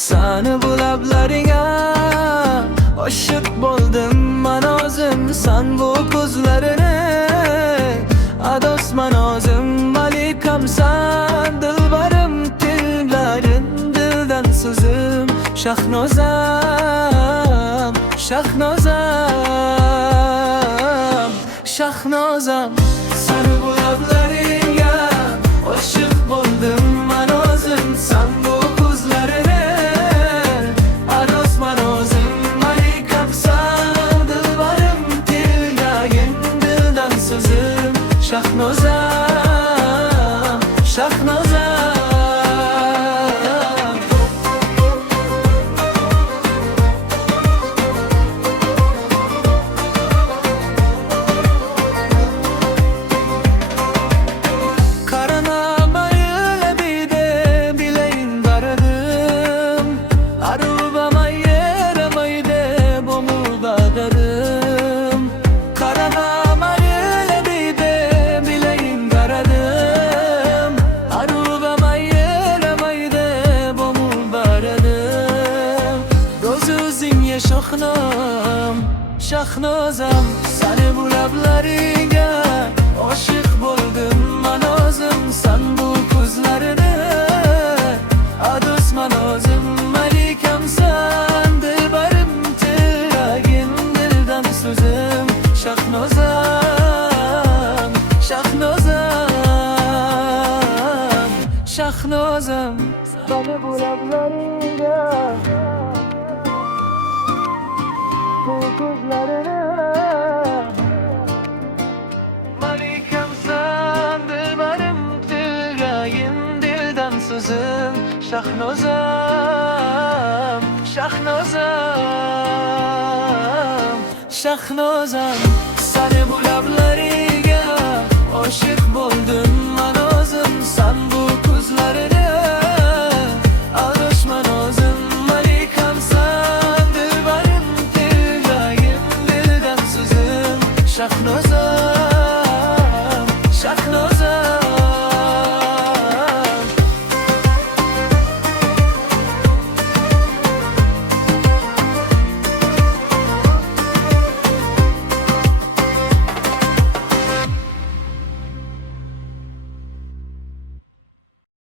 Sani bu lablaringga oshiq bo'ldim man o'zim. San bu ko'zlarini adosman o'zim. Malikamsan dilbarim, tillarin dildan so'zim. Shahnozam, shahnozam, shahnozam. Sani bu lablaringga oshiq bo'ldim man o'zim. San bu ko'zlarini adosman o'zim. Malikamsan dilbarim, tillarin dildan so'zim. Shahnozam, shahnozam. Shohnam, shahnozam. Sani bu lablaringga oshiq bo'ldim man o'zim. San bu ko'zlarini adosman o'zim. Malikamsan dilbarim, tilagin dildan so'zim. Shahnozam, shahnozam, shahnozam. Sani bu lablaringga bu ko'zlarini malikamsan dilbarim, tilagin dildan so'zim. Shahnozam, shahnozam, shahnozam. Sani bu lablaringga oshiq bo'ldim man